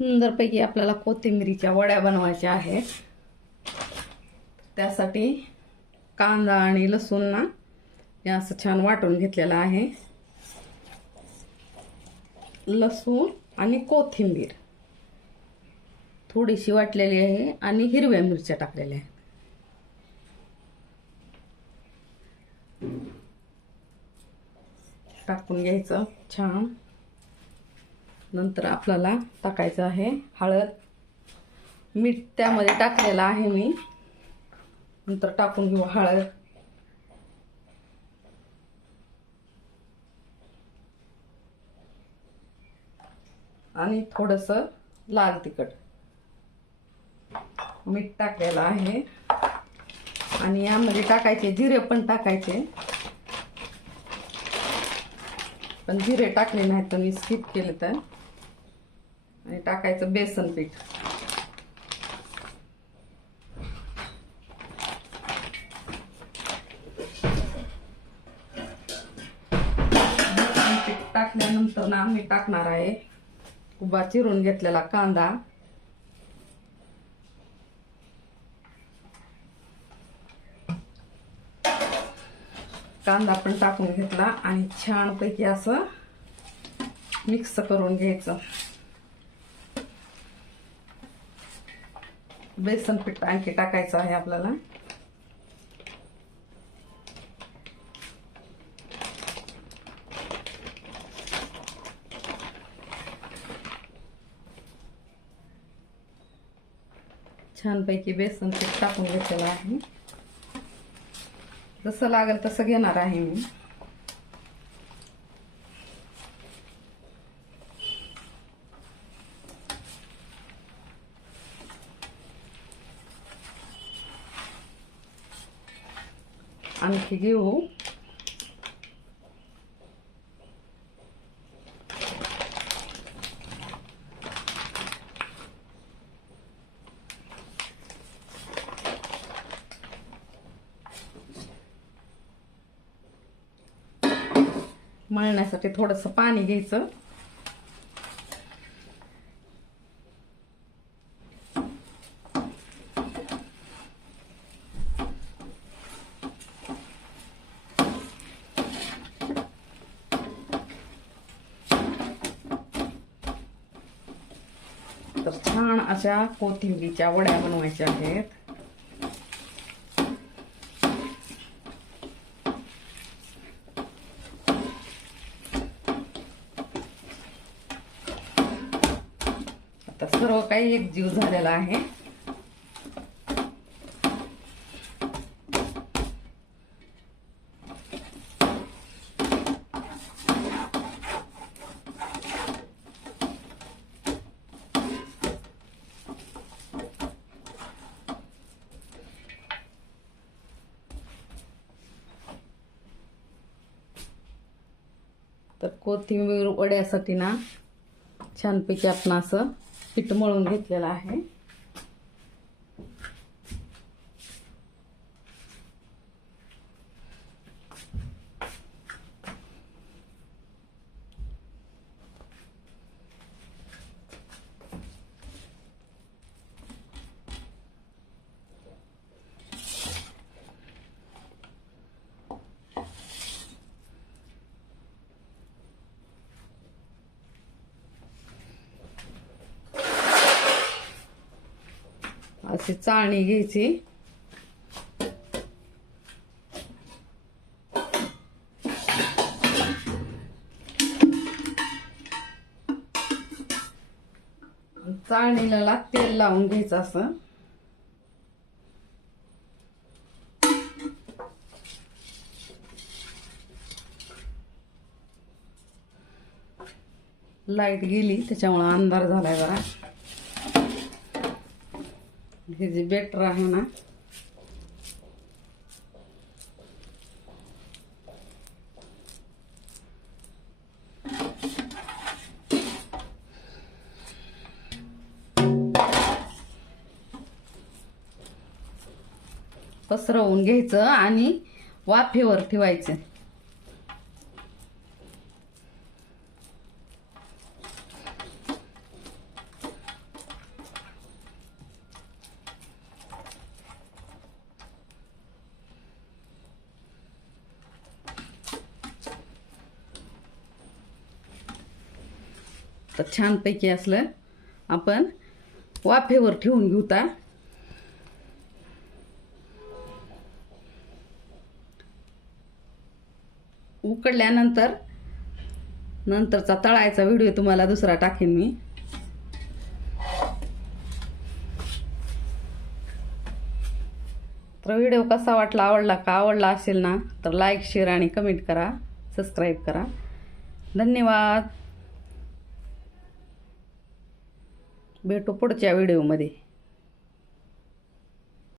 सुंदरपैकी आपल्याला कोथिंबीरीच्या वड्या बनवायच्या आहेत. त्यासाठी कांदा आणि लसूण ना हे असं छान वाटून घेतलेलं आहे. लसूण आणि कोथिंबीर थोडीशी वाटलेली आहे आणि हिरव्या मिरच्या टाकलेल्या आहेत. टाकून घ्यायचं छान. नंतर आपल्याला टाकायचं आहे हळद, मीठ त्यामध्ये टाकलेलं आहे मी. नंतर टाकून घेऊ हळद, आणि थोडंसं लाल तिखट. मीठ टाकलेलं आहे आणि यामध्ये टाकायचे जिरे पण टाकायचे, पण जिरे टाकले नाही तर मी स्किप केले तर. आणि टाकायचं बेसन पीठ. बेसन पीठ टाकल्यानंतर ना मी टाकणार आहे उभा चिरून घेतलेला कांदा. कांदा पण टाकून घेतला आणि छानपैकी असं मिक्स करून घ्यायचं. बेसन पीठ आणखी टाकायचं आहे आपल्याला. छानपैकी बेसन पीठ टाकून घेतलेलं आहे. जसं लागेल तसं घेणार आहे मी. आणखी घेऊ मळण्यासाठी थोडंसं पाणी घ्यायचं. तर छान अशा कोथिंबीरीच्या वड्या बनवायच्या आहेत. आता सर्व काही एकजीव झालेला आहे. तर कोथिंबीर वड्यासाठी ना छानपैकी आपण असं पीठ मळून घेतलेलं आहे. अशी चाळणी घ्यायची. चाळणीला तेल लावून घ्यायचं असं. लाईट गेली त्याच्यामुळे अंधार झालाय जरा. हे जे बेटर आहे ना पसरवून घ्यायचं आणि वाफेवर ठेवायचं. तर छानपैकी असलं आपण वाफेवर ठेवून घेऊ. ता उकडल्यानंतर नंतरचा तळायचा व्हिडिओ तुम्हाला दुसरा टाकेन मी. तर व्हिडिओ कसा वाटला, आवडला असेल ना तर लाईक, शेअर आणि कमेंट करा, सबस्क्राईब करा. धन्यवाद. भेटू पुढच्या व्हिडिओमध्ये.